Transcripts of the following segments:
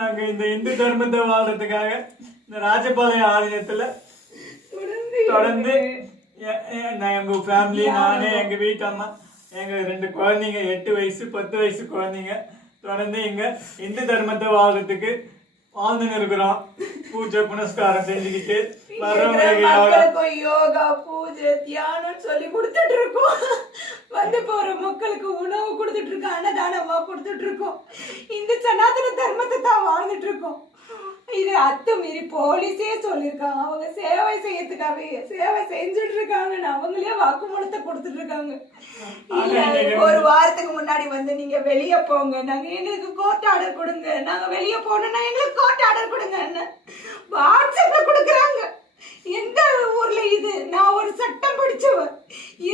நாங்க இந்த இந்து தர்மத்தை வாழ்றதுக்காக இந்த ராஜபாளையம் ஆலயத்துல தொடர்ந்து எங்க ஃபேமிலி, நானு, எங்க வீட்டு அம்மா, எங்க 2 குழந்தைங்க, 8 வயசு 10 வயசு குழந்தைங்க தொடர்ந்து இங்க இந்து தர்மத்தை வாழ்றதுக்கு வாழ்ந்துன்னு இருக்கிறோம். பூஜை புனஸ்காரம் செஞ்சுக்கிட்டு யோகா பூஜை தியானம் சொல்லி கொடுத்துட்டு இருக்கோம். வந்து போற மக்களுக்கு உணவு கொடுத்துட்டு இருக்கோம், அன்னதானமா கொடுத்துட்டு இருக்கோம். இந்த சனாதன தர்மத்தை தான் வாழ்ந்துட்டு இருக்கோம். இது அத்துமீறி போலீஸே சொல்லியிருக்காங்க, அவங்க சேவை செய்யறதுக்காக சேவை செஞ்சுட்டு இருக்காங்க. அவங்களே வாக்குமூலத்தை கொடுத்துட்டு இருக்காங்க. ஒரு வாரத்துக்கு முன்னாடி வந்து நீங்க வெளியே போங்க, நாங்க எங்களுக்கு கோர்ட் ஆர்டர் கொடுங்க, நாங்க வெளியே போனோம்னா எங்களுக்கு கோர்ட் ஆர்டர் கொடுங்க வாட்ஸ்அப்ல கொடுக்குறாங்க. எந்த ஊர்ல இது? நான் ஒரு சட்டம் படிச்சவன்,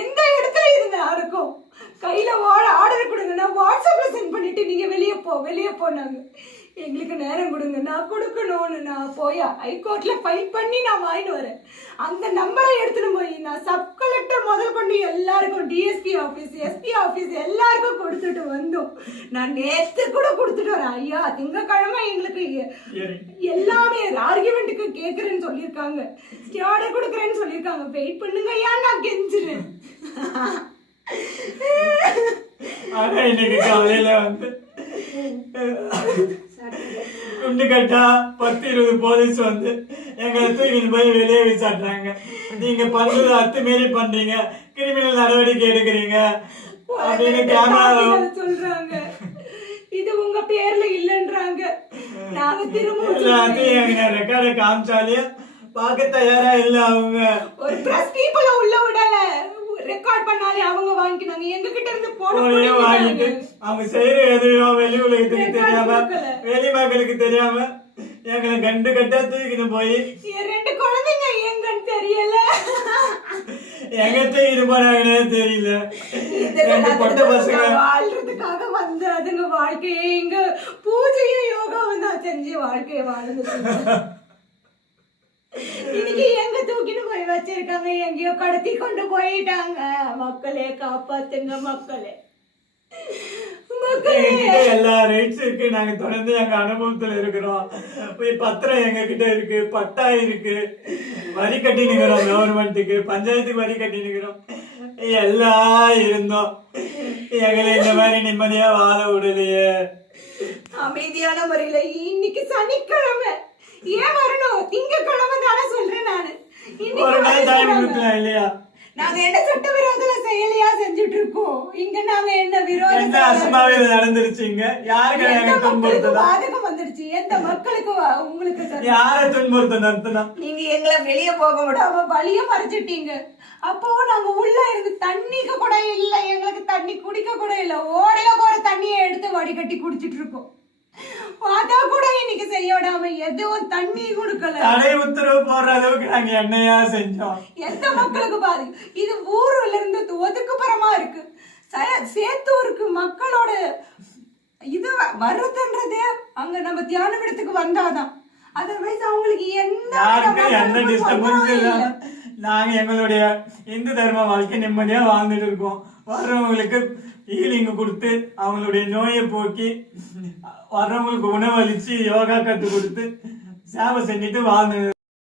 எந்த இடத்துல இது இருக்கும்? கையில ஆர்டர் கொடுங்க, நான் வாட்ஸ்அப்ல சென்ட் பண்ணிட்டு நீங்க வெளியே போனாங்க. எங்களுக்கு நேரம் கொடுங்க, நான் கொடுக்கணும்னு நான் போய் ஹைகோர்ட்ல ஃபைல் பண்ணி நான் வாங்கிட்டு வரேன். அந்த நம்பரை எடுத்துட்டு போய் நான் சப் கலெக்டர் முதல் கொண்டு எல்லாருக்கும், டிஎஸ்பி ஆஃபீஸ், எஸ்பி ஆஃபீஸ் எல்லாருக்கும் கொடுத்துட்டு வந்தோம். நான் நேற்று கூட கொடுத்துட்டு வரேன். ஐயா திங்கக்கிழமை எங்களுக்கு எல்லாமே ஆர்கியூமெண்ட்டுக்கு கேட்குறேன்னு சொல்லியிருக்காங்க, ஆர்டர் கொடுக்குறேன்னு சொல்லியிருக்காங்க. வெயிட் பண்ணுங்க ஐயா, நான் கெஞ்சிறேன். இன்னைக்கு காலையில வந்து குண்டு கட்டா 10-20 போலீஸ் வந்து எங்க தூக்கிட்டு போய் வெளியே விசாட்டுறாங்க. நீங்க பண்றது அத்துமீறி பண்றீங்க, கிரிமினல் நடவடிக்கை எடுக்கிறீங்க அப்படின்னு கேமரா சொல்றாங்க. இது உங்க பேர்ல இல்லன்றாங்க. நாங்க திரும்ப ரெக்கார்ட காமிச்சாலே பார்க்க தயாரா இல்ல. அவங்க ஒரு பிரஸ் பீப்புள உள்ள விடல, ரெக்கார்ட் பண்ணாலே அவங்க வாங்கினாங்க. எங்க கிட்ட இருந்து போன வாங்கிட்டு அவங்க செய்யற எதையோ வெளி உலகத்துக்கு தெரியாம, வெளி மக்களுக்கு தெரியாம எங்களை கண்டு கட்டா தூக்கிட்டு போய் 2 குழந்தைங்க எங்கன்னு தெரியல, எங்க தூக்கிட்டு போறாங்கன்னே தெரியல. 2 பொட்ட பசங்க வாழ்றதுக்காக வந்து அதுங்க வாழ்க்கையை இங்க பூஜையும் யோகாவும் தான் செஞ்சு வாழ்க்கையை வாழ்ந்து இன்னைக்கு எங்க தூக்கிட்டு போய் வச்சிருக்காங்க, எங்கேயோ கடத்தி கொண்டு போயிட்டாங்க. மக்களே காப்பாத்துங்க, மக்களே எல்லா ரைட்ஸ் இருக்கு. நாங்க தொடர்ந்து எங்க அனுபவத்துல இருக்கிறோம். பத்திரம் எங்க கிட்ட இருக்கு, பட்டா இருக்கு, வரி கட்டி நிக்கிறோம், கவர்மெண்ட்டுக்கு பஞ்சாயத்துக்கு வரி கட்டி நிக்கிறோம். எல்லாம் இருந்தோம், எங்களை இந்த மாதிரி நிம்மதியா வாழ விடலையே. அமைதியான முறையில இன்னைக்கு சனிக்கிழமை ஏன் வரணும்? திங்கக்கிழமை தானே சொல்றேன் நானு. ஒரு நாள் டைம் கொடுக்கலாம் இல்லையா? நாங்க என்ன சட்ட விரோதத்துல செயலியா செஞ்சுட்டு இருக்கோம் இங்க? நாங்க என்ன விரோதம் அசம்பாவிதம் நடந்துருச்சுங்க? யாருக்கு துன்புறுத்தம் பாதகம் வந்துருச்சு? எந்த மக்களுக்கு உங்களுக்கு யார துன்புறுத்தம் நடத்தினா? நீங்க எங்களை வெளியே போக விடாம வழிய மறைச்சிட்டீங்க. அப்போ நாங்க உள்ள இருந்து தண்ணிக்கு கூட இல்ல, எங்களுக்கு தண்ணி குடிக்க கூட இல்ல. ஓடையில போற தண்ணியை எடுத்து வடிகட்டி குடிச்சிட்டு இருக்கோம். பார்த்தா கூட இன்னைக்கு செய்ய விடாம எதுவும் தண்ணி கொடுக்கல. தடை உத்தரவு போடுற அளவுக்கு நாங்க என்னையா செஞ்சோம்? எந்த மக்களுக்கு பாரு, இது ஊர்ல இருந்து ஒதுக்குப்புறமா இருக்கு, சேத்தூருக்கு மக்களோட இது வர்றதுன்றதே அங்க நம்ம தியானம் இடத்துக்கு வந்தாதான். அதர்வைஸ் அவங்களுக்கு எந்த டிஸ்டர்பன்ஸ் இல்ல. நாங்க எங்களுடைய இந்து தர்ம வாழ்க்கை நிம்மதியா வாழ்ந்துட்டு இருக்கோம். வர்றவங்களுக்கு ஹீலிங் கொடுத்து அவங்களுடைய நோயை போக்கி, வர்றவங்களுக்கு உணவளிச்சு யோகா கத்து கொடுத்து சேவை செஞ்சுட்டு வாழ்ந்து